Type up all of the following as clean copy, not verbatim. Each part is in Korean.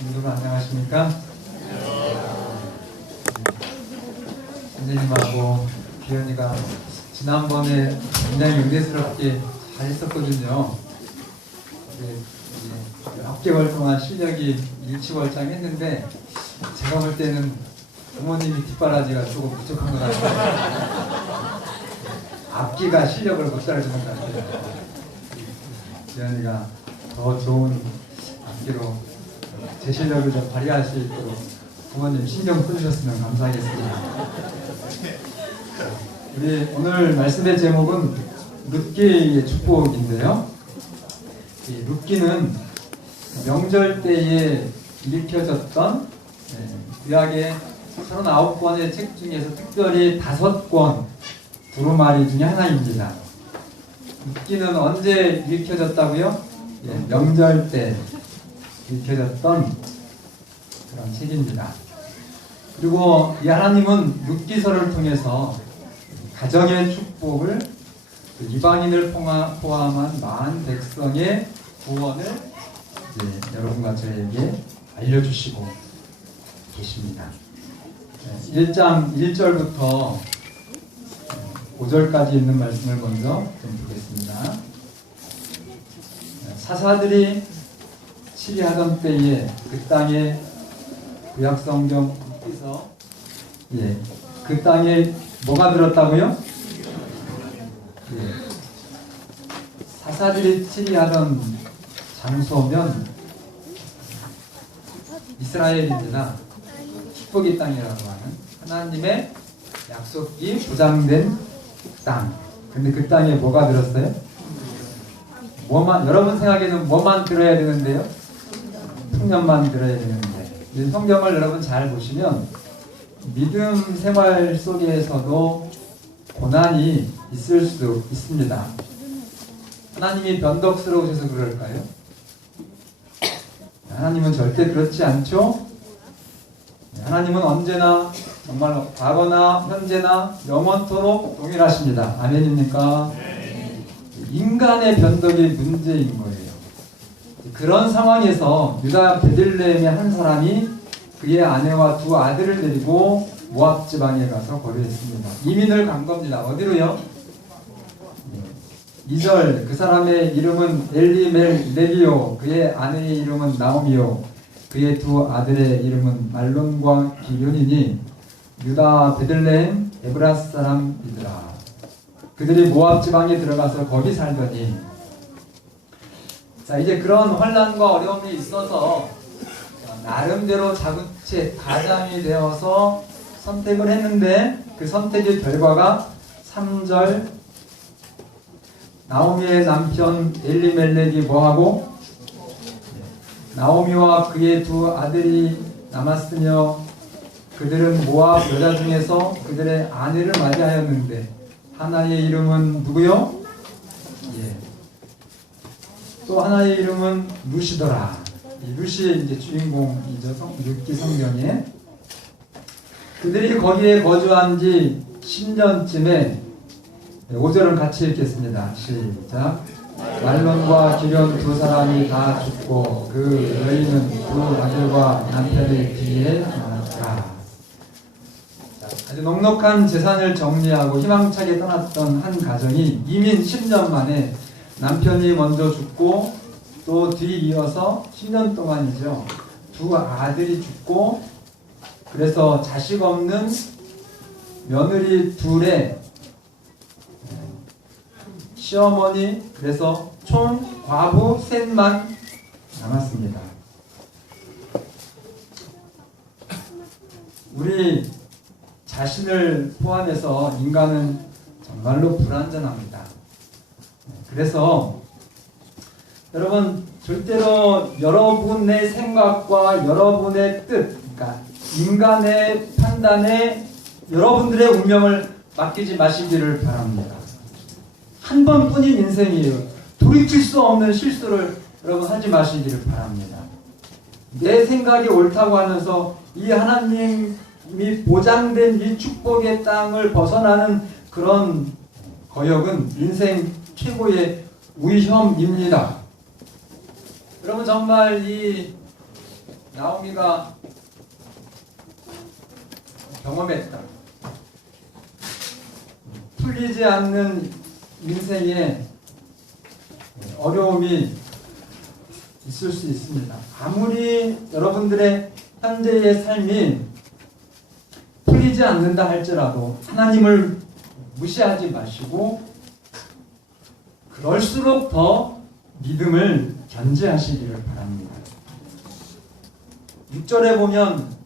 모두 안녕하십니까? 선생님하고 비연이가 지난번에 굉장히 은혜스럽게 잘 했었거든요. 몇 개월 동안 실력이 일취월장했는데 제가 볼 때는 부모님이 뒷바라지가 조금 부족한 것 같아요. 앞기가 실력을 못 따라주는 것 같아요. 비연이가 더 좋은 앞기로 제 실력을 좀 발휘할 수 있도록 부모님 신경 써주셨으면 감사하겠습니다. 우리 오늘 말씀의 제목은 룻기의 축복인데요. 이 룻기는 명절 때에 읽혀졌던 구약의 39권의 책 중에서 특별히 5권 두루마리 중에 하나입니다. 룻기는 언제 읽혀졌다고요? 명절 때 읽혀졌던 그런 책입니다. 그리고 이 하나님은 룻기서를 통해서 가정의 축복을 이방인을 포함한 많은 백성의 구원을 여러분과 저에게 알려주시고 계십니다. 1장 1절부터 5절까지 있는 말씀을 먼저 좀 보겠습니다. 사사들이 치리하던 때에 그 땅에 구약성경 룻기서 그 땅에 뭐가 들었다고요? 사사들이 치리하던 장소면 이스라엘입니다. 축복의 땅이라고 하는 하나님의 약속이 보장된 땅. 근데 그 땅에 뭐가 들었어요? 여러분 생각에는 뭐만 들어야 되는데요? 풍년만 들어야 되는데, 이 성경을 여러분 잘 보시면 믿음 생활 속에서도 고난이 있을 수 있습니다. 하나님이 변덕스러우셔서 그럴까요? 하나님은 절대 그렇지 않죠? 하나님은 언제나 정말 과거나 현재나 영원토록 동일하십니다. 아멘입니까? 인간의 변덕이 문제인 거예요. 그런 상황에서 유다 베들레헴의 한 사람이 그의 아내와 2 아들을 데리고 모압 지방에 가서 거류했습니다. 이민을 간 겁니다. 어디로요? 2절 그 사람의 이름은 엘리멜렉이요 그의 아내의 이름은 나오미요 그의 2 아들의 이름은 말론과 기륜이니 유다 베들레헴 에브라스 사람이더라. 그들이 모압 지방에 들어가서 거기 살더니, 자 이제 그런 환난과 어려움이 있어서 나름대로 자구체 가장이 되어서 선택을 했는데 그 선택의 결과가 3절 나오미의 남편 엘리멜렉이 뭐하고 나오미와 그의 2 아들이 남았으며 그들은 모압 여자 중에서 그들의 아내를 맞이하였는데 하나의 이름은 누구요? 또 하나의 이름은 룻이더라. 이 룻이 이제 주인공이죠. 룻기 성경에. 그들이 거기에 거주한 지 10년쯤에 5절은 같이 읽겠습니다. 시작. 말론과 기련 2 사람이 다 죽고 그 여인은 2 아들과 남편의 뒤에 남았다. 아주 넉넉한 재산을 정리하고 희망차게 떠났던 한 가정이 이민 10년 만에 남편이 먼저 죽고 또 뒤이어서 10년 동안이죠. 2 아들이 죽고 그래서 자식 없는 며느리 2의 시어머니, 그래서 총 과부 3만 남았습니다. 우리 자신을 포함해서 인간은 정말로 불완전합니다. 그래서 여러분 절대로 여러분의 생각과 여러분의 뜻, 그러니까 인간의 판단에 여러분들의 운명을 맡기지 마시기를 바랍니다. 한 번뿐인 인생이에요. 돌이킬 수 없는 실수를 여러분 하지 마시기를 바랍니다. 내 생각이 옳다고 하면서 이 하나님이 보장된 이 축복의 땅을 벗어나는 그런 거역은 인생 최고의 위험입니다. 여러분 정말 이 나오미가 경험했다. 풀리지 않는 인생에 어려움이 있을 수 있습니다. 아무리 여러분들의 현재의 삶이 풀리지 않는다 할지라도 하나님을 무시하지 마시고 그럴수록 더 믿음을 견지하시기를 바랍니다. 6절에 보면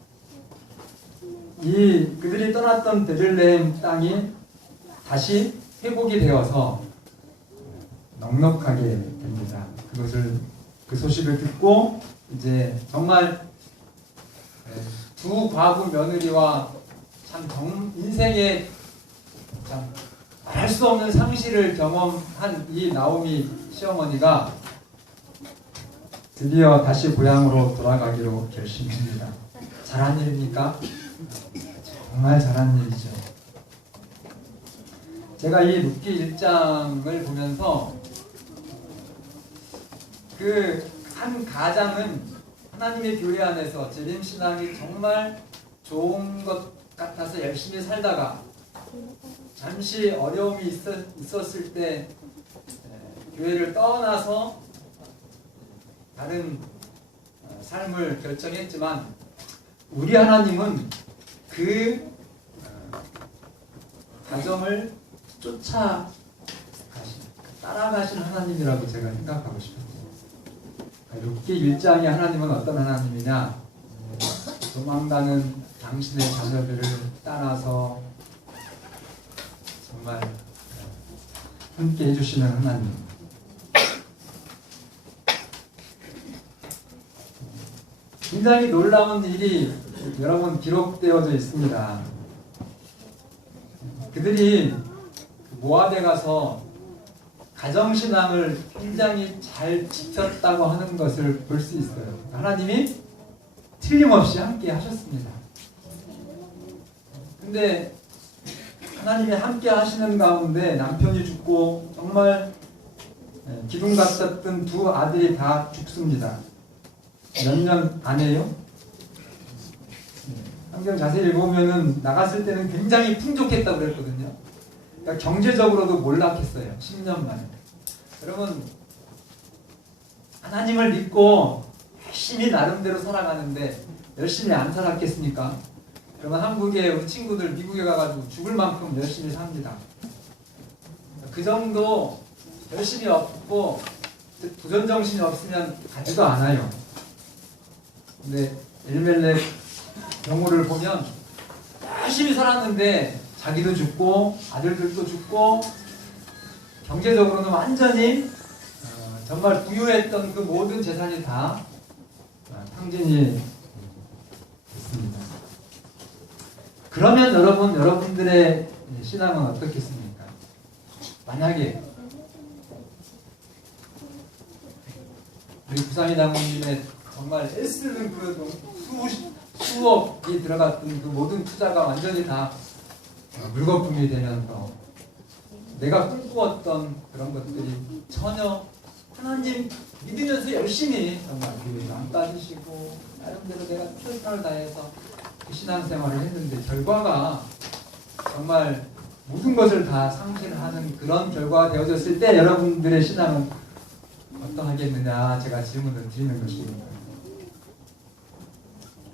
그들이 떠났던 베들레헴 땅이 다시 회복이 되어서 넉넉하게 됩니다. 그 소식을 듣고 이제 정말 두 과부 며느리와 참 인생의 참 말할 수 없는 상실을 경험한 이 나오미 시어머니가 드디어 다시 고향으로 돌아가기로 결심합니다. 잘한 일입니까? 정말 잘한 일이죠. 제가 이 룻기 1장을 보면서 그 한 가장은 하나님의 교회 안에서 재림신앙이 정말 좋은 것 같아서 열심히 살다가 잠시 어려움이 있었을 때 교회를 떠나서 다른 삶을 결정했지만 우리 하나님은 그 가정을 따라가신 하나님이라고 제가 생각하고 싶어요. 룻기 1장의 하나님은 어떤 하나님이냐? 도망가는 당신의 자녀들을 따라서 정말 함께 해주시는 하나님. 굉장히 놀라운 일이 여러분 기록되어져 있습니다. 그들이 모압에 가서 가정신앙을 굉장히 잘 지켰다고 하는 것을 볼 수 있어요. 하나님이 틀림없이 함께 하셨습니다. 근데 하나님이 함께 하시는 가운데 남편이 죽고 정말 기둥 같았던 두 아들이 다 죽습니다. 몇 년 안에요? 성경 자세히 읽어보면은 나갔을 때는 굉장히 풍족했다고 그랬거든요. 그러니까 경제적으로도 몰락했어요. 10년 만에. 여러분, 하나님을 믿고 열심히 나름대로 살아가는데 열심히 안 살았겠습니까? 그러면 한국에 우리 친구들 미국에 가가지고 죽을 만큼 열심히 삽니다. 그 정도 열심히 없고 도전정신이 없으면 가지도 않아요. 근데 엘멜렉 경우를 보면 열심히 살았는데 자기도 죽고 아들들도 죽고 경제적으로는 완전히 정말 부유했던 그 모든 재산이 다 탕진이 됐습니다. 그러면 여러분들의 신앙은 어떻겠습니까? 만약에 우리 구상희 장모님의 정말 애쓰는 그 수억이 들어갔던 그 모든 투자가 완전히 다 물거품이 되면서 내가 꿈꾸었던 그런 것들이 전혀 하나님 믿으면서 열심히 정말 교회도 안 빠지시고 나름대로 내가 최선을 다해서 그 신앙생활을 했는데 결과가 정말 모든 것을 다 상실하는 그런 결과가 되어졌을 때 여러분들의 신앙은 어떠하겠느냐 제가 질문을 드리는 것입니다.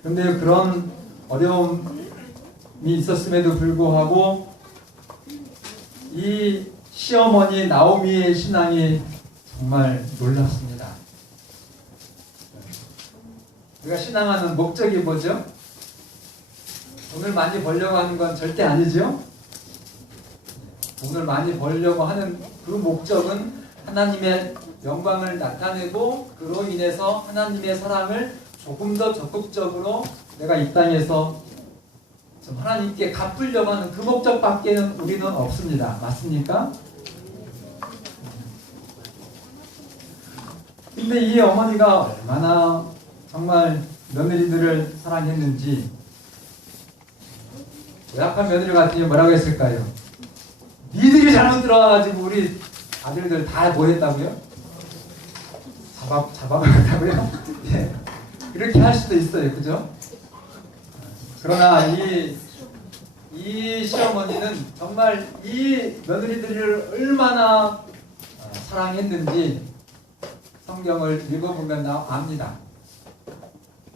그런데 그런 어려움이 있었음에도 불구하고 이 시어머니 나오미의 신앙이 정말 놀랍습니다. 우리가 신앙하는 목적이 뭐죠? 돈을 많이 벌려고 하는 건 절대 아니죠? 돈을 많이 벌려고 하는 그 목적은 하나님의 영광을 나타내고 그로 인해서 하나님의 사랑을 조금 더 적극적으로 내가 이 땅에서 좀 하나님께 갚으려고 하는 그 목적밖에는 우리는 없습니다. 맞습니까? 근데 이 어머니가 얼마나 정말 며느리들을 사랑했는지 약한 며느리 같으니 뭐라고 했을까요? 니들이 잘못 들어와가지고 우리 아들들 다 뭐 했다고요? 잡아먹었다고요? 예. 이렇게 할 수도 있어요. 그죠? 그러나 이 시어머니는 정말 이 며느리들을 얼마나 사랑했는지 성경을 읽어보면 압니다.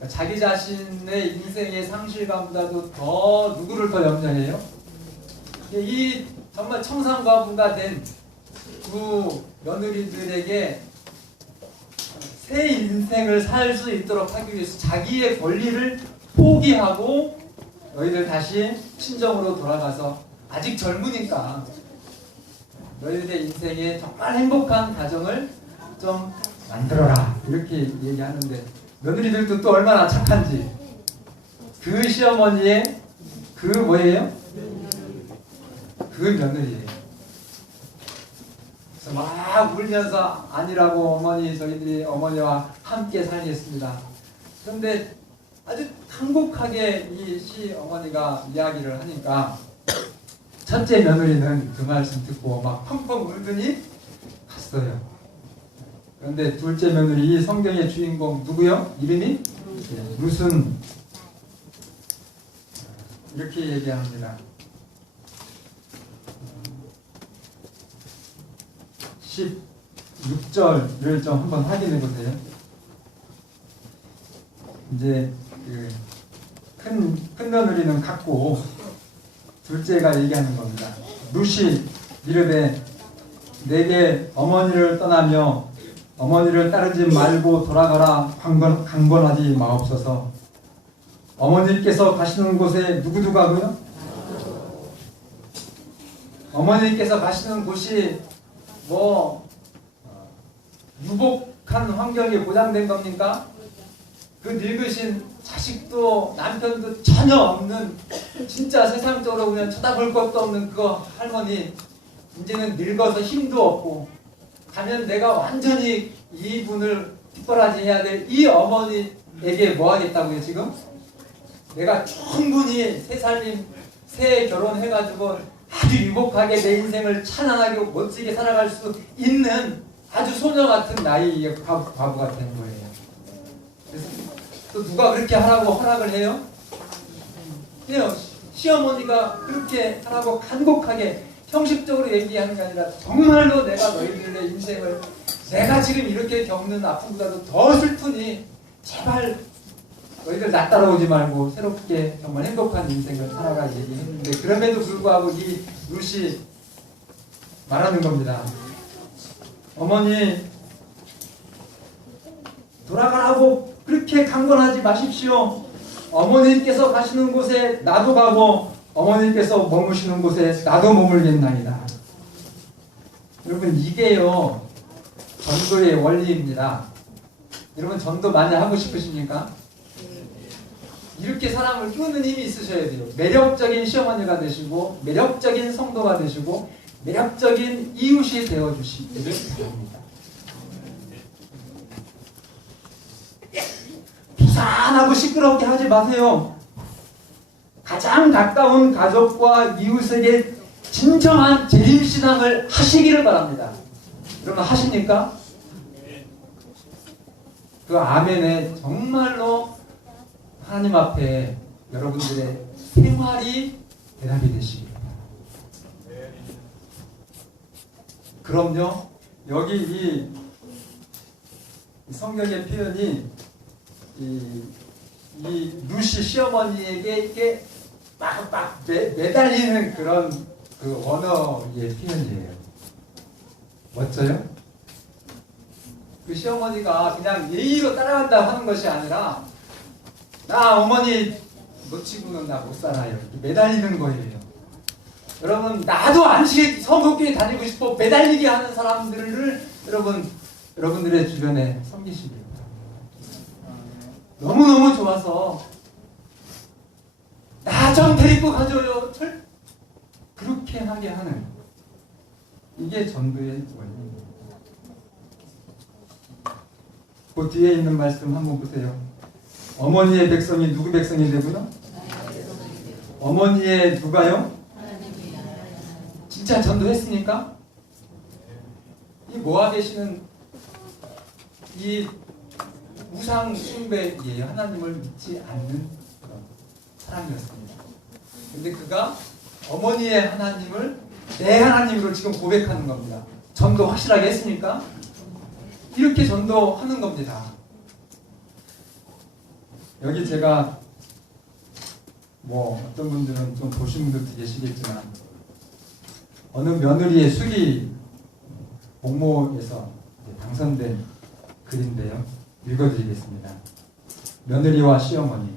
자기 자신의 인생의 상실감보다도 더 누구를 더 염려해요? 이 정말 청산과부가 된 두 며느리들에게 새 인생을 살 수 있도록 하기 위해서 자기의 권리를 포기하고 너희들 다시 친정으로 돌아가서 아직 젊으니까 너희들의 인생에 정말 행복한 가정을 좀 만들어라 이렇게 얘기하는데 며느리들도 또 얼마나 착한지 그 시어머니의 그 뭐예요? 그 며느리예요. 그래서 막 울면서 아니라고 저희들이 어머니와 함께 살겠습니다. 그런데 아주 행복하게 이 시어머니가 이야기를 하니까 첫째 며느리는 그 말씀 듣고 막 펑펑 울더니 갔어요. 그런데 둘째 며느리 이 성경의 주인공 누구요? 이름이? 룻은 이렇게 얘기합니다. 16절을 좀 한번 확인해 보세요. 이제 큰 며느리는 갔고 둘째가 얘기하는 겁니다. 룻이 이르되 내게 어머니를 떠나며 어머니를 따르지 말고 돌아가라 강권하지 마옵소서. 어머니께서 가시는 곳에 누구 가고요? 어머니께서 가시는 곳이 유복한 환경이 보장된 겁니까? 그 늙으신 자식도 남편도 전혀 없는 진짜 세상적으로 그냥 쳐다볼 것도 없는 그 할머니 이제는 늙어서 힘도 없고 가면 내가 완전히 이분을 뒷바라지해야 될 이 어머니에게 뭐 하겠다고요 지금? 내가 충분히 새 결혼해가지고 아주 유복하게 내 인생을 찬란하게 멋지게 살아갈 수 있는 아주 소녀 같은 나이의 과부가 되는 거예요. 그래서 또 누가 그렇게 하라고 허락을 해요? 그냥 시어머니가 그렇게 하라고 간곡하게 형식적으로 얘기하는 게 아니라 정말로 내가 너희들의 인생을 내가 지금 이렇게 겪는 아픔보다도 더 슬프니 제발 너희들 나 따라오지 말고 새롭게 정말 행복한 인생을 살아가 얘기했는데 그럼에도 불구하고 이 룻이 말하는 겁니다. 어머니 돌아가라고 그렇게 강권하지 마십시오. 어머니께서 가시는 곳에 나도 가고 어머니께서 머무시는 곳에 나도 머물겠나이다. 여러분 이게요 전도의 원리입니다. 여러분 전도 많이 하고 싶으십니까? 이렇게 사람을 끼우는 힘이 있으셔야 돼요. 매력적인 시어머니가 되시고 매력적인 성도가 되시고 매력적인 이웃이 되어주시기를 바랍니다. 부산하고 시끄럽게 하지 마세요. 가장 가까운 가족과 이웃에게 진정한 재림신앙을 하시기를 바랍니다. 여러분 하십니까? 그 아멘에 정말로 하나님 앞에 여러분들의 생활이 대답이 되시기 바랍니다. 그럼요, 여기 이 성경의 표현이 이 룻이 시어머니에게 이렇게 막 매달리는 그런 그 언어의 표현이에요. 멋져요? 그 시어머니가 그냥 예의로 따라간다고 하는 것이 아니라 나 어머니 놓치고는 나 못 살아요. 이렇게 매달리는 거예요. 여러분 나도 안식에 성교교회 다니고 싶어 매달리게 하는 사람들을 여러분들의 주변에 섬기시기 바랍니다. 너무너무 좋아서 나 좀 데리고 가줘요. 그렇게 하게 하는 이게 전도의 원리입니다. 그 뒤에 있는 말씀 한번 보세요. 어머니의 백성이 누구 백성이 되고요? 어머니의 누가요? 진짜 전도했습니까? 이 모압에 계시는 이 우상 숭배이에요. 하나님을 믿지 않는 그런 사람이었습니다. 근데 그가 어머니의 하나님을 내 하나님으로 지금 고백하는 겁니다. 전도 확실하게 했습니까? 이렇게 전도하는 겁니다. 여기 제가 뭐 어떤 분들은 좀 보신 분들도 계시겠지만 어느 며느리의 수기 공모에서 당선된 글인데요. 읽어드리겠습니다. 며느리와 시어머니.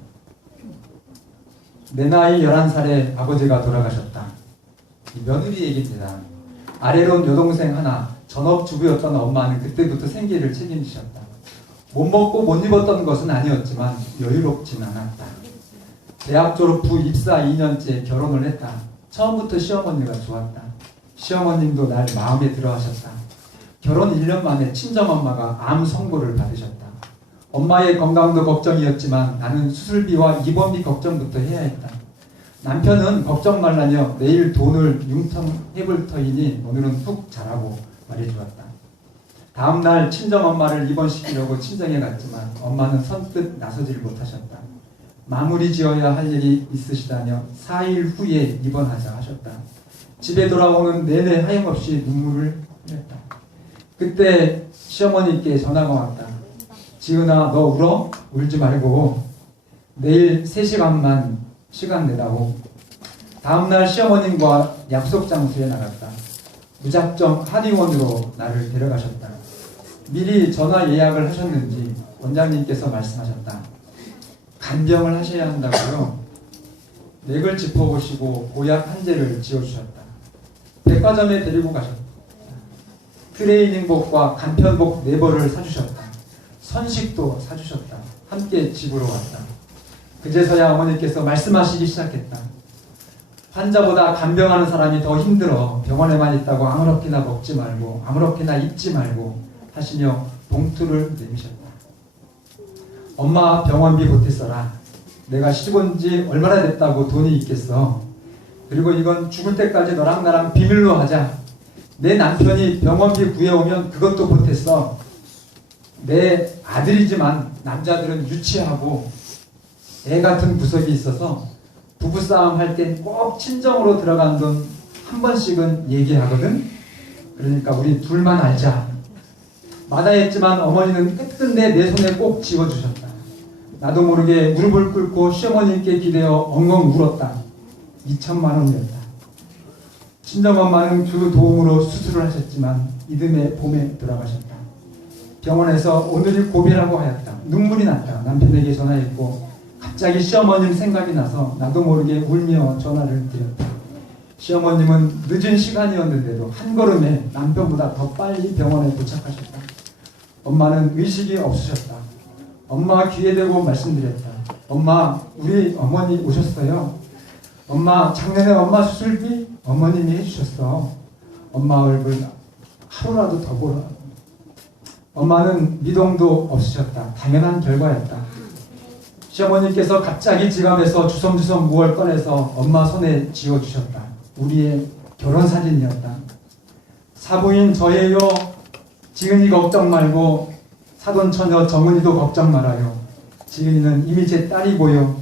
내 나이 11살에 아버지가 돌아가셨다. 이 며느리 얘기입니다. 아래론 여동생 하나, 전업주부였던 엄마는 그때부터 생계를 책임지셨다. 못 먹고 못 입었던 것은 아니었지만 여유롭진 않았다. 대학 졸업 후 입사 2년째 결혼을 했다. 처음부터 시어머니가 좋았다. 시어머님도 날 마음에 들어 하셨다. 결혼 1년 만에 친정엄마가 암 선고를 받으셨다. 엄마의 건강도 걱정이었지만 나는 수술비와 입원비 걱정부터 해야 했다. 남편은 걱정 말라며 내일 돈을 융통해볼 터이니 오늘은 푹 자라고 말해주었다. 다음날 친정엄마를 입원시키려고 친정에 갔지만 엄마는 선뜻 나서질 못하셨다. 마무리 지어야 할 일이 있으시다며 4일 후에 입원하자 하셨다. 집에 돌아오는 내내 하염없이 눈물을 흘렸다. 그때 시어머니께 전화가 왔다. 지은아, 너 울어? 울지 말고 내일 3시간만 시간 내라고. 다음날 시어머님과 약속 장소에 나갔다. 무작정 한의원으로 나를 데려가셨다. 미리 전화 예약을 하셨는지 원장님께서 말씀하셨다. 간병을 하셔야 한다고요. 맥을 짚어보시고 보약 한 제를 지어주셨다. 백화점에 데리고 가셨다. 트레이닝복과 간편복 4벌을 사주셨다. 선식도 사주셨다. 함께 집으로 왔다. 그제서야 어머니께서 말씀하시기 시작했다. 환자보다 간병하는 사람이 더 힘들어. 병원에만 있다고 아무렇게나 먹지 말고 아무렇게나 입지 말고 하시며 봉투를 내미셨다. 엄마 병원비 보태 써라. 내가 시집 온 지 얼마나 됐다고 돈이 있겠어. 그리고 이건 죽을 때까지 너랑 나랑 비밀로 하자. 내 남편이 병원비 구해오면 그것도 보태 써. 내 아들이지만 남자들은 유치하고 애 같은 구석이 있어서 부부싸움 할 땐 꼭 친정으로 들어간 돈 한 번씩은 얘기하거든. 그러니까 우리 둘만 알자. 마다했지만 어머니는 끝끝내 내 손에 꼭 쥐어주셨다. 나도 모르게 무릎을 꿇고 시어머님께 기대어 엉엉 울었다. 2천만 원이었다. 친정엄마는 그 도움으로 수술을 하셨지만 이듬해 봄에 돌아가셨다. 병원에서 오늘이 고비라고 하였다. 눈물이 났다. 남편에게 전화했고 갑자기 시어머님 생각이 나서 나도 모르게 울며 전화를 드렸다. 시어머님은 늦은 시간이었는데도 한 걸음에 남편보다 더 빨리 병원에 도착하셨다. 엄마는 의식이 없으셨다. 엄마 귀에 대고 말씀드렸다. 엄마, 우리 어머니 오셨어요. 엄마, 작년에 엄마 수술비 어머님이 해주셨어. 엄마 얼굴 하루라도 더 보라. 엄마는 미동도 없으셨다. 당연한 결과였다. 시어머니께서 갑자기 지갑에서 주섬주섬 무얼 꺼내서 엄마 손에 쥐어주셨다. 우리의 결혼사진이었다. 사부인 저예요. 지은이 걱정 말고 사돈처녀 정은이도 걱정 말아요. 지은이는 이미 제 딸이고요.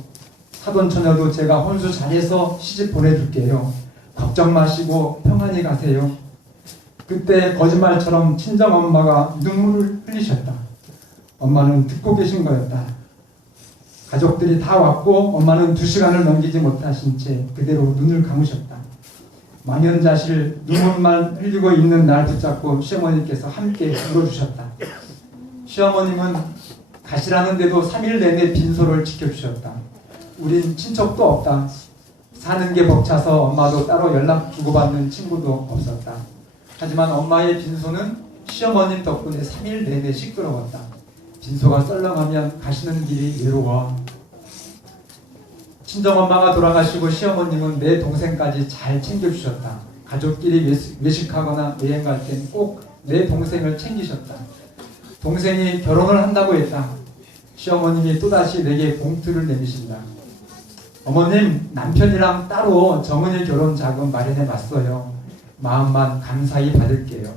사돈처녀도 제가 혼수 잘해서 시집 보내줄게요. 걱정 마시고 평안히 가세요. 그때 거짓말처럼 친정엄마가 눈물을 흘리셨다. 엄마는 듣고 계신 거였다. 가족들이 다 왔고 엄마는 2시간을 넘기지 못하신 채 그대로 눈을 감으셨다. 망연자실 눈물만 흘리고 있는 날 붙잡고 시어머니께서 함께 울어주셨다. 시어머님은 가시라는데도 3일 내내 빈소를 지켜주셨다. 우린 친척도 없다. 사는 게 벅차서 엄마도 따로 연락 주고받는 친구도 없었다. 하지만 엄마의 빈소는 시어머님 덕분에 3일 내내 시끄러웠다. 빈소가 썰렁하면 가시는 길이 외로워. 친정엄마가 돌아가시고 시어머님은 내 동생까지 잘 챙겨주셨다. 가족끼리 외식하거나 여행 갈 땐 꼭 내 동생을 챙기셨다. 동생이 결혼을 한다고 했다. 시어머님이 또다시 내게 봉투를 내미신다. 어머님, 남편이랑 따로 정은이 결혼 자금 마련해 봤어요. 마음만 감사히 받을게요.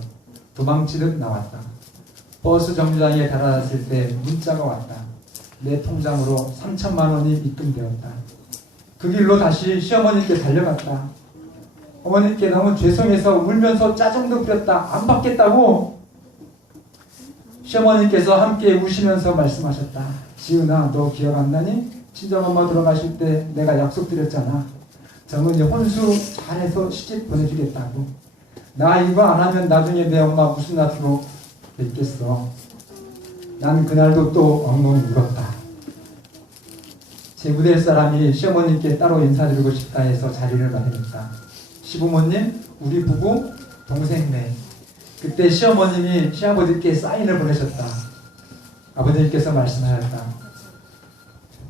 도망치듯 나왔다. 버스 정류장에 달아났을 때 문자가 왔다. 내 통장으로 3천만 원이 입금되었다. 그 길로 다시 시어머니께 달려갔다. 어머니께 너무 죄송해서 울면서 짜증도 부렸다. 안 받겠다고. 시어머니께서 함께 우시면서 말씀하셨다. 지은아, 너 기억 안 나니? 친정엄마 돌아가실 때 내가 약속드렸잖아. 정은이 혼수 잘해서 시집 보내주겠다고. 나 이거 안 하면 나중에 내 엄마 무슨 낯으로 뵙겠어. 난 그날도 또 엉엉 울었다. 제부될 사람이 시어머니께 따로 인사드리고 싶다 해서 자리를 마련했다. 시부모님, 우리 부부, 동생네. 그때 시어머님이 시아버지께 사인을 보내셨다. 아버님께서 말씀하셨다.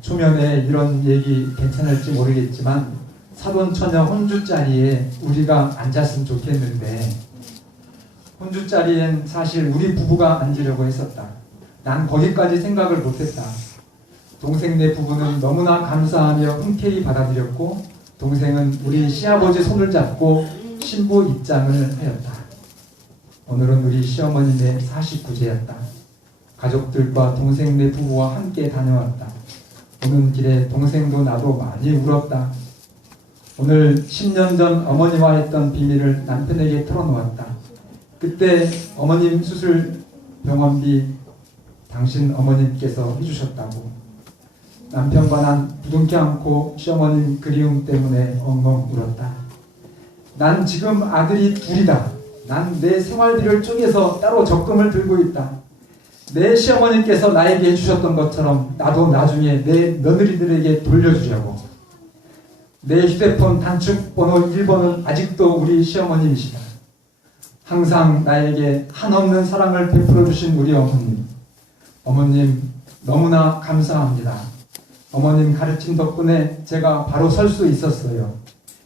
초면에 이런 얘기 괜찮을지 모르겠지만 사돈처녀 혼주 자리에 우리가 앉았으면 좋겠는데 혼주 자리엔 사실 우리 부부가 앉으려고 했었다. 난 거기까지 생각을 못했다. 동생네 부부는 너무나 감사하며 흔쾌히 받아들였고 동생은 우리 시아버지 손을 잡고 신부 입장을 하였다. 오늘은 우리 시어머님의 49제였다. 가족들과 동생네 부부와 함께 다녀왔다. 오는 길에 동생도 나도 많이 울었다. 오늘 10년 전 어머니와 했던 비밀을 남편에게 털어놓았다. 그때 어머님 수술 병원비 당신 어머님께서 해주셨다고. 남편과 난 부둥켜 안고 시어머님 그리움 때문에 엉엉 울었다. 난 지금 아들이 둘이다. 난 내 생활비를 쪼개서 따로 적금을 들고 있다. 내 시어머님께서 나에게 해주셨던 것처럼 나도 나중에 내 며느리들에게 돌려주려고. 내 휴대폰 단축번호 1번은 아직도 우리 시어머님이시다. 항상 나에게 한없는 사랑을 베풀어 주신 우리 어머님. 어머님 너무나 감사합니다. 어머님 가르침 덕분에 제가 바로 설 수 있었어요.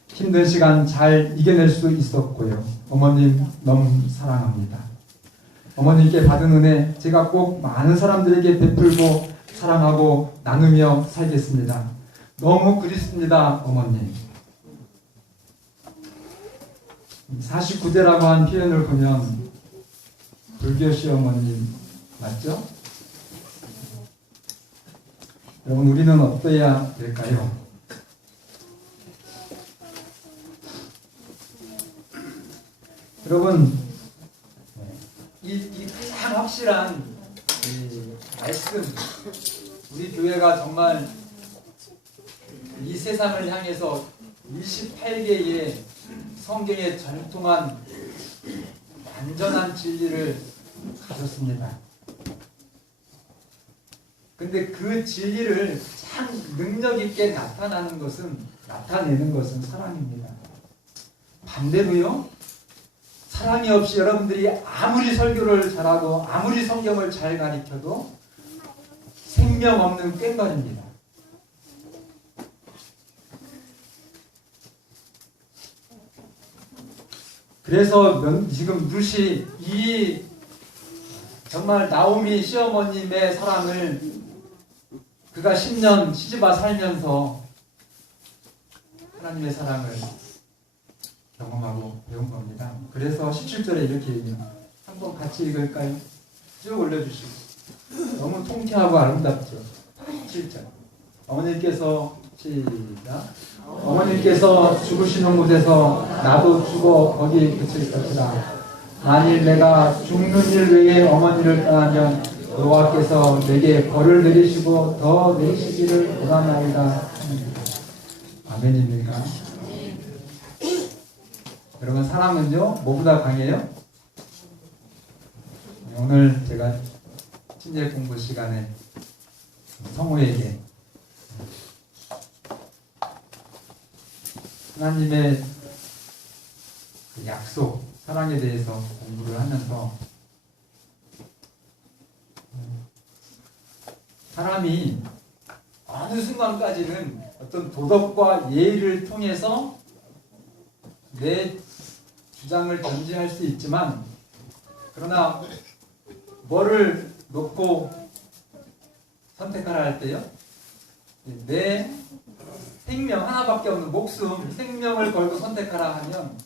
힘든 시간 잘 이겨낼 수 있었고요. 어머님 너무 사랑합니다. 어머님께 받은 은혜 제가 꼭 많은 사람들에게 베풀고 사랑하고 나누며 살겠습니다. 너무 그립습니다, 어머님. 49대라고 한 표현을 보면 불교 시어머님 맞죠? 여러분 우리는 어떠해야 될까요? 여러분 이 가장 확실한 말씀 우리 교회가 정말 이 세상을 향해서 28개의 성경에 전통한 완전한 진리를 가졌습니다. 근데 그 진리를 가장 능력 있게 나타내는 것은 사랑입니다. 반대로요. 사랑이 없이 여러분들이 아무리 설교를 잘하고 아무리 성경을 잘 가르쳐도 생명 없는 꽹과리입니다. 그래서 지금 루시 이 정말 나오미 시어머님의 사랑을 그가 10년 시집와 살면서 하나님의 사랑을 경험하고 배운 겁니다. 그래서 17절에 이렇게 얘기해요. 한번 같이 읽을까요? 쭉 올려주시고. 너무 통쾌하고 아름답죠. 7절. 어머니께서 시작. 어머니께서 죽으시는 곳에서 나도 죽어 거기 그칠 것이다. 만일 내가 죽는 일 외에 어머니를 떠나면 여호와께서 내게 벌을 내리시고 더 내리시기를 원하나이다. 아멘입니까? 여러분 사랑은요 뭐보다 강해요? 오늘 제가 침례 공부 시간에 성우에게 하나님의 그 약속, 사랑에 대해서 공부를 하면서 사람이 어느 순간까지는 어떤 도덕과 예의를 통해서 내 주장을 전제할 수 있지만 그러나 뭐를 놓고 선택하라 할 때요? 내 생명 하나밖에 없는 목숨, 생명을 걸고 선택하라 하면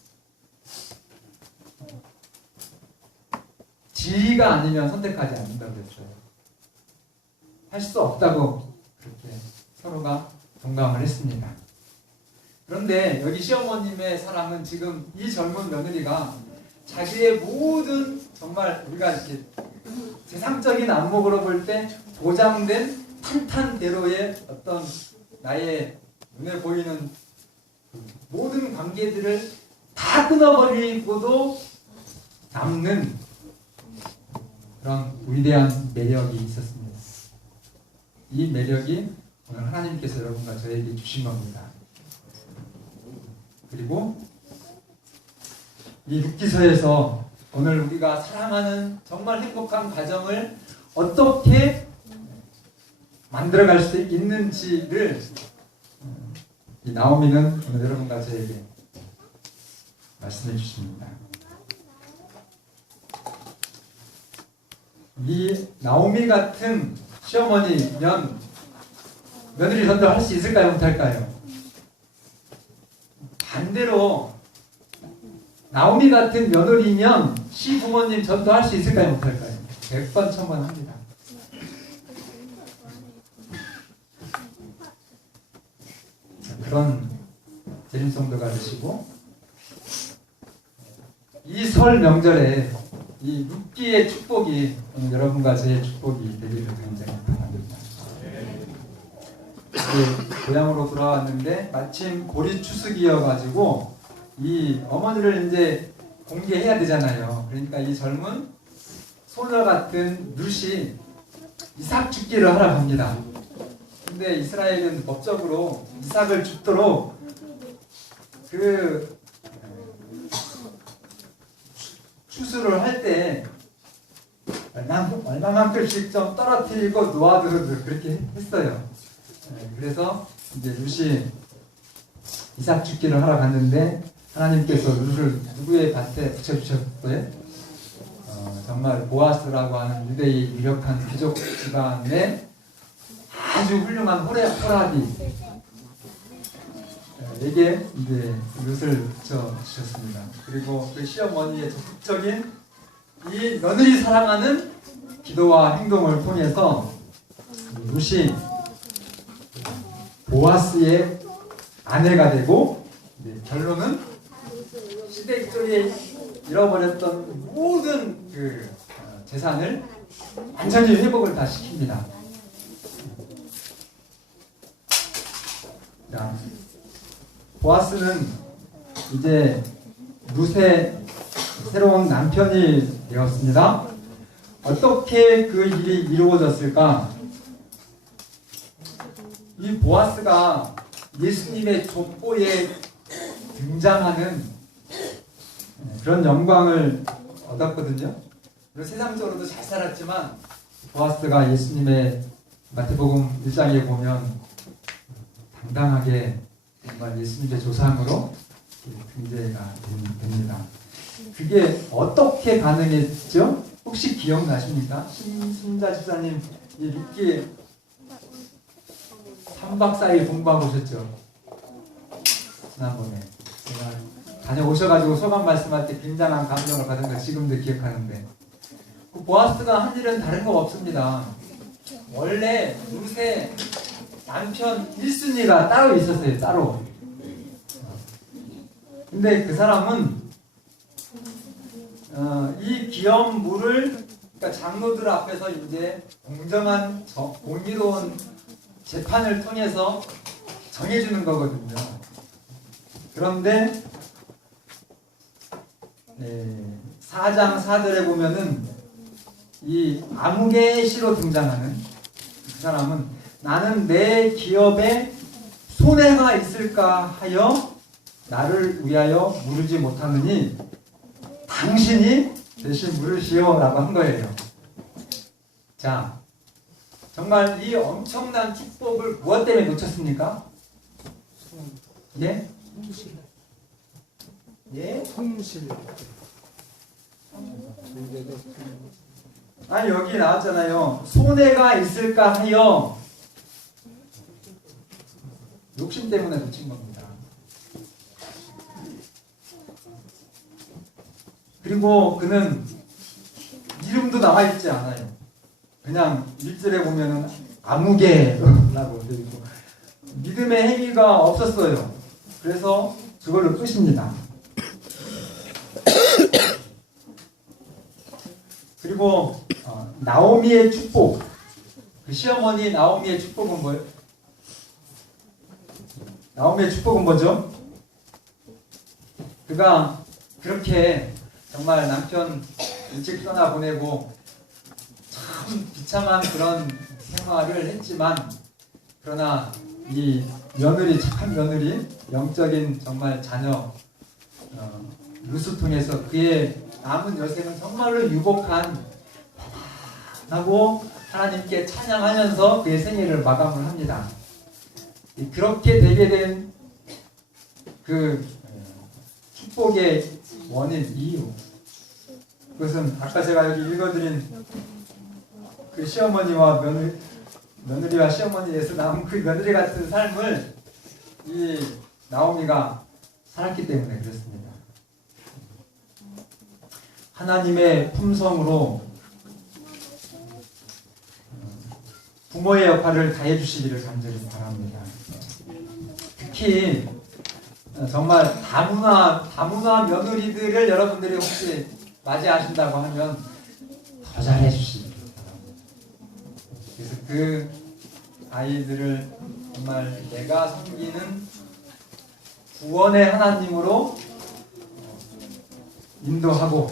지위가 아니면 선택하지 않는다고 그랬죠. 할 수 없다고 그렇게 서로가 동감을 했습니다. 그런데 여기 시어머님의 사랑은 지금 이 젊은 며느리가 자기의 모든 정말 우리가 이렇게 세상적인 안목으로 볼 때 보장된 탄탄대로의 어떤 나의 눈에 보이는 모든 관계들을 다 끊어버리고도 남는 그런 위대한 매력이 있었습니다. 이 매력이 오늘 하나님께서 여러분과 저에게 주신 겁니다. 그리고 이 룻기서에서 오늘 우리가 사랑하는 정말 행복한 가정을 어떻게 만들어갈 수 있는지를 이 나오미는 오늘 여러분과 저에게 말씀해 주십니다. 이 나오미 같은 시어머니면 며느리 전도할 수 있을까요? 못할까요? 반대로 나오미 같은 며느리면 시부모님 전도할 수 있을까요? 못할까요? 100번 1000번 합니다. 그런 재림성도가 되시고 이 설 명절에 이 룻기의 축복이 오늘 여러분과 저의 축복이 되기를 굉장히 바랍니다. 고향으로 돌아왔는데 마침 보리 추석이어가지고 이 어머니를 이제 공개해야 되잖아요. 그러니까 이 젊은 소녀 같은 룻이 이삭 죽기를 하러 갑니다. 근데 이스라엘은 법적으로 이삭을 죽도록 그 추수를 할 때 얼마만큼씩 좀 떨어뜨리고 놓아두고 그렇게 했어요. 그래서 이제 룻이 이삭 죽기를 하러 갔는데 하나님께서 룻을 누구의 밭에 붙여주셨고요? 정말 보아스라고 하는 유대의 유력한 귀족 집안의 아주 훌륭한 호라비에게 이제 룻을 붙여주셨습니다. 그리고 그 시어머니의 적극적인 이 며느리 사랑하는 기도와 행동을 통해서 룻이 보아스의 아내가 되고 결론은 시댁 쪽에 잃어버렸던 모든 그 재산을 완전히 회복을 다 시킵니다. 자, 보아스는 이제 룻의 새로운 남편이 되었습니다. 어떻게 그 일이 이루어졌을까? 이 보아스가 예수님의 족보에 등장하는 그런 영광을 얻었거든요. 그리고 세상적으로도 잘 살았지만 보아스가 예수님의 마태복음 1장에 보면 당당하게 정말 예수님의 조상으로 등재가 됩니다. 그게 어떻게 가능했죠? 혹시 기억나십니까? 신순자 집사님 이 룻기 3박 4일 공부하고 오셨죠? 지난번에 제가 다녀오셔가지고 소감 말씀할 때 굉장한 감동을 받은 걸 지금도 기억하는데 그 보아스가 한 일은 다른 거 없습니다. 원래 룻의 남편 1순위가 따로 있었어요. 따로. 근데 그 사람은 이 귀한 물을 그러니까 장로들 앞에서 이제 공정한 공의로운 재판을 통해서 정해주는 거거든요. 그런데 4장 4절에 보면은 이 아무개시로 등장하는 그 사람은 나는 내 기업에 손해가 있을까 하여 나를 위하여 물으지 못하느니 당신이 대신 물으시오 라고 한 거예요. 자, 정말 이 엄청난 축복을 무엇 때문에 놓쳤습니까? 예? 예? 성실. 아니 여기 나왔잖아요. 손해가 있을까 하여 욕심 때문에 놓친 겁니다. 그리고 그는 이름도 남아있지 않아요. 그냥 1절에 보면은 아무개라고 되어 있고 믿음의 행위가 없었어요. 그래서 그걸로 끝입니다. 그리고 나오미의 축복, 그 시어머니 나오미의 축복은 뭐예요? 나오미의 축복은 뭐죠? 그가 그렇게 정말 남편 일찍 떠나보내고 참 비참한 그런 생활을 했지만, 그러나 이 며느리, 착한 며느리, 영적인 정말 자녀 루스 통해서 그의 남은 여생은 정말로 유복한 하고 하나님께 찬양하면서 그의 생애를 마감을 합니다. 그렇게 되게 된 그 축복의 원인, 이유, 그것은 아까 제가 여기 읽어드린 그 시어머니와 며느리와 시어머니에서 남은 그 며느리 같은 삶을 이 나오미가 살았기 때문에 그렇습니다. 하나님의 품성으로 부모의 역할을 다해 주시기를 간절히 바랍니다. 특히 정말 다문화 며느리들을 여러분들이 혹시 맞이하신다고 하면 더 잘해 주시기 바랍니다. 그래서 그 아이들을 정말 내가 섬기는 구원의 하나님으로 인도하고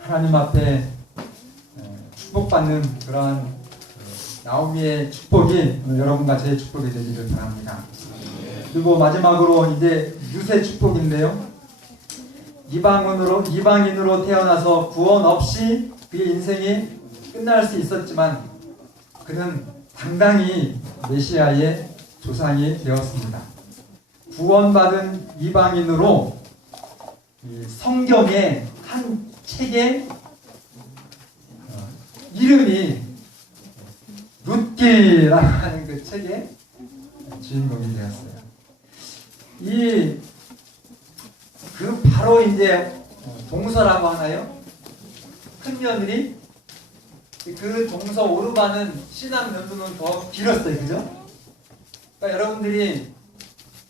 하나님 앞에 축복받는 그러한 나오미의 축복이 여러분과 제 축복이 되기를 바랍니다. 그리고 마지막으로 이제 룻의 축복인데요. 이방인으로 태어나서 구원 없이 그의 인생이 끝날 수 있었지만 그는 당당히 메시아의 조상이 되었습니다. 구원받은 이방인으로 성경의 한 책의 이름이 룻기라고 하는 그 책의 주인공이 되었어요. 바로 이제 동서라고 하나요? 큰 며느리? 그 동서 오르반은 신앙 연수는 더 길었어요. 그죠? 그러니까 여러분들이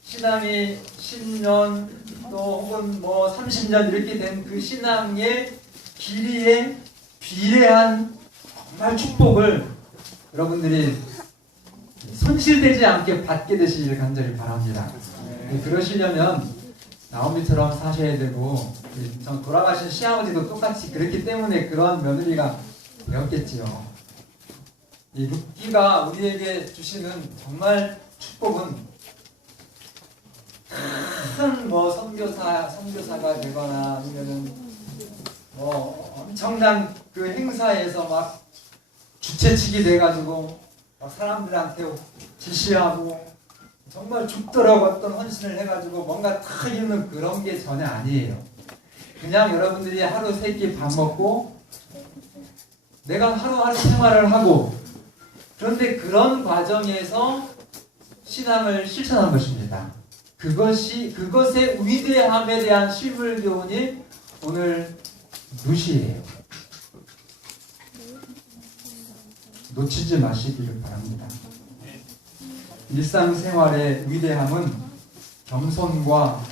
신앙이 10년 또 혹은 뭐 30년 이렇게 된 그 신앙의 길이에 비례한 정말 축복을 여러분들이 손실되지 않게 받게 되시길 간절히 바랍니다. 그러시려면 나오미처럼 사셔야 되고, 돌아가신 시아버지도 똑같이 그렇기 때문에 그런 며느리가 되었겠지요. 이 룻기가 우리에게 주시는 정말 축복은 큰 뭐 선교사가 되거나 아니면은 뭐 엄청난 그 행사에서 막 주최측이 돼가지고 막 사람들한테 지시하고 정말 죽도록 어떤 헌신을 해가지고 뭔가 탁 이루는 그런 게 전혀 아니에요. 그냥 여러분들이 하루 세 끼 밥 먹고 내가 하루하루 생활을 하고, 그런데 그런 과정에서 신앙을 실천한 것입니다. 그것의 위대함에 대한 실물 교훈이 오늘 룻이에요. 놓치지 마시기를 바랍니다. 일상생활의 위대함은 겸손과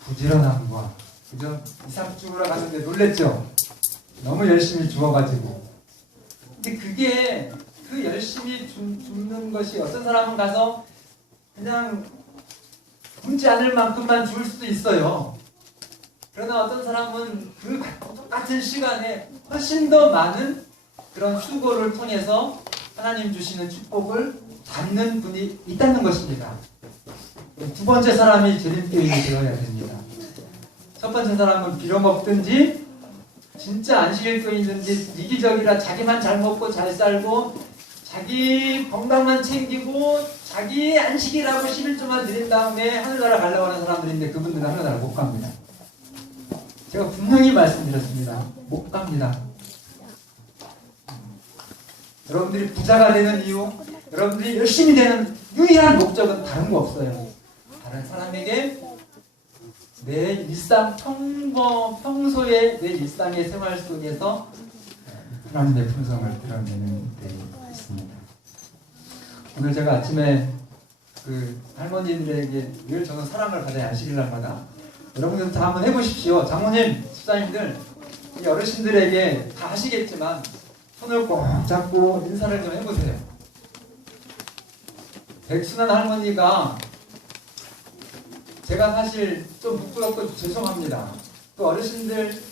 부지런함과, 그죠? 이삭 죽으러 갔는데 놀랬죠? 너무 열심히 죽어가지고. 근데 그게 그 열심히 죽는 것이 어떤 사람은 가서 그냥 굶지 않을 만큼만 죽을 수도 있어요. 그러나 어떤 사람은 그 똑같은 시간에 훨씬 더 많은 그런 수고를 통해서 하나님 주시는 축복을 받는 분이 있다는 것입니다. 두 번째 사람이 재림교인이 되어야 됩니다. 첫 번째 사람은 빌어먹든지 진짜 안식일교인이든지 이기적이라 자기만 잘 먹고 잘 살고 자기 건강만 챙기고 자기 안식이라고 11조만 드린 다음에 하늘나라 가려고 하는 사람들인데 그분들은 하늘나라 못 갑니다. 제가 분명히 말씀드렸습니다. 못 갑니다. 여러분들이 부자가 되는 이유, 여러분들이 열심히 되는 유일한 목적은 다른 거 없어요. 다른 사람에게 내 일상 평소의 내 일상의 생활 속에서 하나님의 품성을 드러내는 데 있습니다. 오늘 제가 아침에 그 할머니들에게 늘 저는 사랑을 받아야 안식일 날마다 여러분들 다 한번 해보십시오. 장모님, 집사님들, 이 어르신들에게 다 하시겠지만 손을 꼭 잡고 인사를 좀 해보세요. 백순환 할머니가 제가 사실 좀 부끄럽고 죄송합니다. 또 어르신들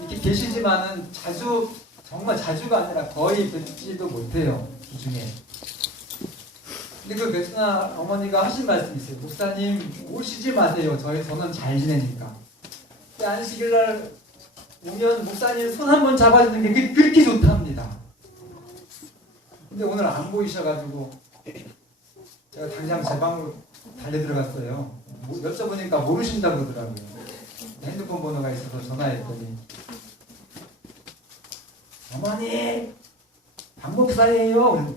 이렇게 계시지만은 자주, 정말 자주가 아니라 거의 뵙지도 못해요. 주중에. 근데 그 백순환 어머니가 하신 말씀이 있어요. 목사님 오시지 마세요. 저는 잘 지내니까. 근데 안식일날 오면 목사님 손 한번 잡아주는 게 그렇게 좋답니다. 근데 오늘 안 보이셔가지고 제가 당장 제 방으로 달려 들어갔어요. 여쭤보니까 모르신다고 그러더라고요. 핸드폰 번호가 있어서 전화했더니 어머니 박 목사예요.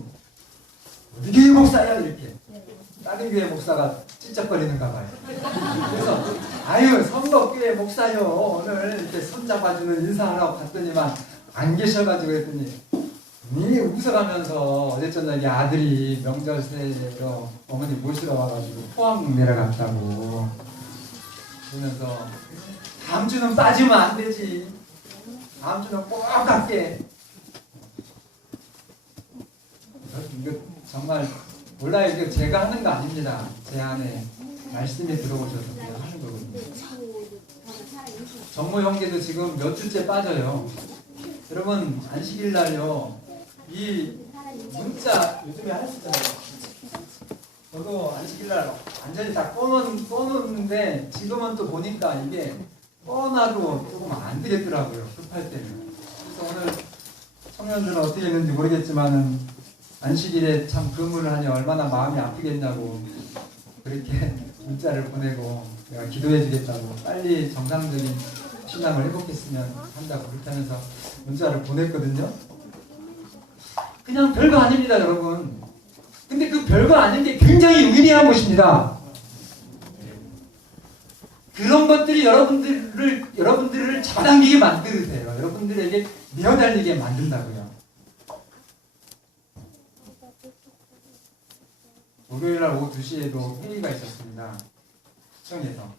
어디 교회 목사야 이렇게. 다른 교회 목사가 찔쩍거리는가 봐요. 그래서 아유 선덕교회 목사요. 오늘 이렇게 손잡아주는 인사하라고 갔더니만 안 계셔가지고 그랬더니 웃어가면서 어제 저녁에 아들이 명절 새로 어머니 모시러 와가지고 포항 내려갔다고 그러면서 다음 주는 빠지면 안 되지. 다음 주는 꼭 갈게. 이거 정말 몰라요. 이거 제가 하는 거 아닙니다. 제 안에 말씀이 들어오셔서 그냥 하는 거거든요. 정모 형제도 지금 몇 주째 빠져요. 여러분 안식일 날요. 이 문자 요즘에 할 수 있잖아요. 저도 안식일날 완전히 다 꺼놓는데 지금은 또 보니까 이게 꺼놔도 조금 안 되겠더라고요. 급할 때는. 그래서 오늘 청년들은 어떻게 했는지 모르겠지만은 안식일에 참 근무를 하니 얼마나 마음이 아프겠냐고 그렇게 문자를 보내고 내가 기도해 주겠다고 빨리 정상적인 신앙을 회복했으면 한다고 그렇게 하면서 문자를 보냈거든요. 그냥 별거 아닙니다, 여러분. 근데 그 별거 아닌 게 굉장히 위대한 것입니다. 그런 것들이 여러분들을 잡아당기게 만드세요. 여러분들에게 미어달리게 만든다고요. 목요일날 오후 2시에도 회의가 있었습니다. 시청에서.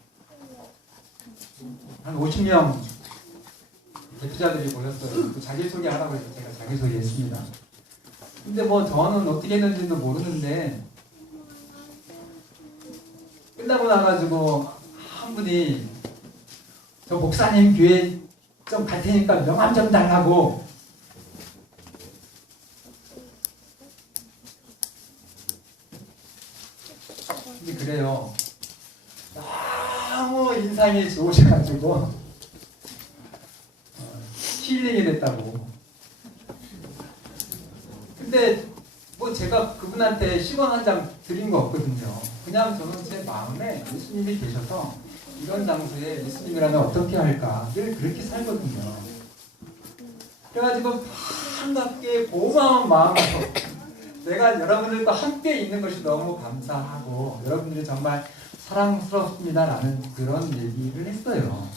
한 50명 대표자들이 모였어요. 자기소개하라고 해서 제가 자기소개했습니다. 근데 뭐 저는 어떻게 했는지도 모르는데 끝나고 나가지고 한 분이 저 목사님 교회 좀 갈 테니까 명함 좀 달라고. 근데 그래요. 너무 인상이 좋으셔가지고 힐링이 됐다고. 근데 뭐 제가 그분한테 10원 한 장 드린 거 없거든요. 그냥 저는 제 마음에 예수님이 계셔서 이런 장소에 예수님이라면 어떻게 할까 늘 그렇게 살거든요. 그래가지고 반갑게 고마운 마음으로 내가 여러분들과 함께 있는 것이 너무 감사하고 여러분들이 정말 사랑스럽습니다라는 그런 얘기를 했어요.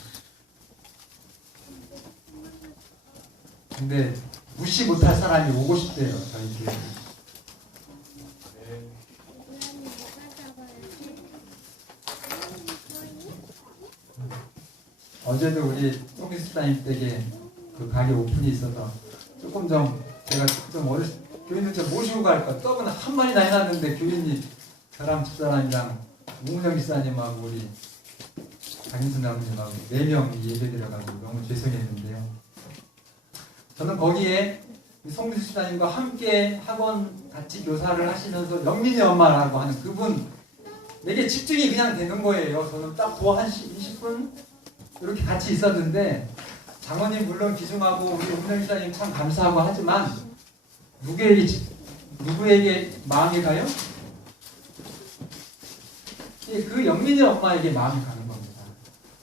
근데 무시 못할 사람이 오고 싶대요. 저희 교회. 어제도 우리 송기수사님 댁에 그 가게 오픈이 있어서 조금 좀 제가 좀 교인들 좀 모시고 갈까 떡은 한 마리나 해놨는데 교인이 저랑 집사람이랑 우문영 기사님하고 우리 강인순 장로님하고 4명 예배드려가지고 너무 죄송했는데요. 저는 거기에 송기수 집사님과 함께 학원 같이 교사를 하시면서 영민이 엄마라고 하는 그분 내게 집중이 그냥 되는 거예요. 저는 딱 한 20분 이렇게 같이 있었는데 장모님 물론 귀중하고 우리 우문영 기사님 참 감사하고 하지만 누구에게 마음이 가요? 그 영민이 엄마에게 마음이 가는 겁니다.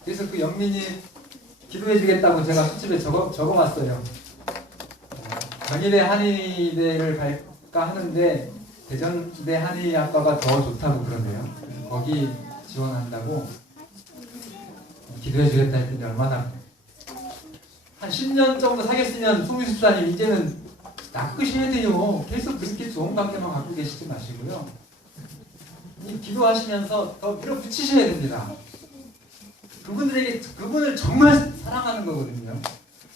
그래서 그 영민이 기도해 주겠다고 제가 수첩에 적어놨어요. 경희대 한의대를 갈까 하는데 대전대 한의학과가 더 좋다고 그러네요. 거기 지원한다고 기도해 주겠다 했더니 얼마나 한 10년 정도 사귀었으면 송유수 집사님 이제는 낚으셔야 돼요. 계속 그렇게 좋은 관계만 갖고 계시지 마시고요. 이 기도하시면서 더 밀어붙이셔야 됩니다. 그분을 정말 사랑하는 거거든요.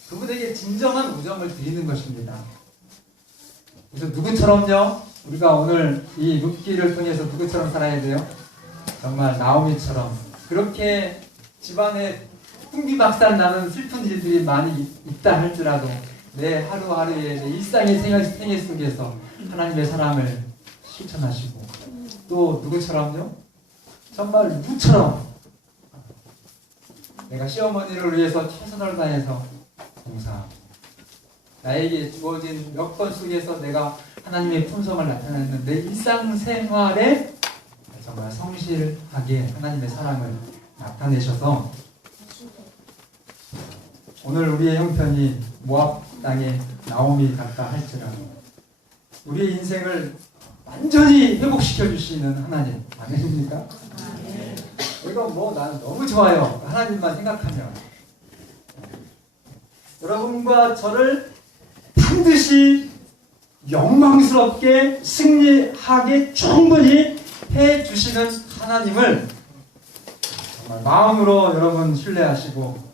그분에게 진정한 우정을 드리는 것입니다. 그래서 누구처럼요? 우리가 오늘 이 룻기를 통해서 누구처럼 살아야 돼요? 정말 나오미처럼 그렇게 집안에 풍비박산 나는 슬픈 일들이 많이 있다 할지라도 내 하루하루의 내 일상의 생활 속에서 하나님의 사랑을 실천하시고 또 누구처럼요? 정말 누구처럼 내가 시어머니를 위해서 최선을 다해서 봉사하고 나에게 주어진 여건 속에서 내가 하나님의 품성을 나타내는 내 일상생활에 정말 성실하게 하나님의 사랑을 나타내셔서 오늘 우리의 형편이 모압 땅의 나오미 같다 할지라도 우리의 인생을 완전히 회복시켜 주시는 하나님 아닙니까? 이거 뭐 나는 너무 좋아요. 하나님만 생각하면 여러분과 저를 반드시 영광스럽게 승리하게 충분히 해주시는 하나님을 정말 마음으로 여러분 신뢰하시고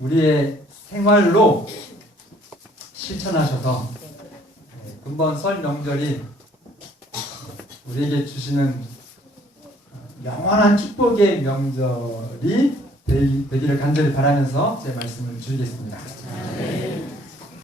우리의 생활로 실천하셔서 금번 설 명절이 우리에게 주시는 영원한 축복의 명절이 되기를 간절히 바라면서 제 말씀을 드리겠습니다.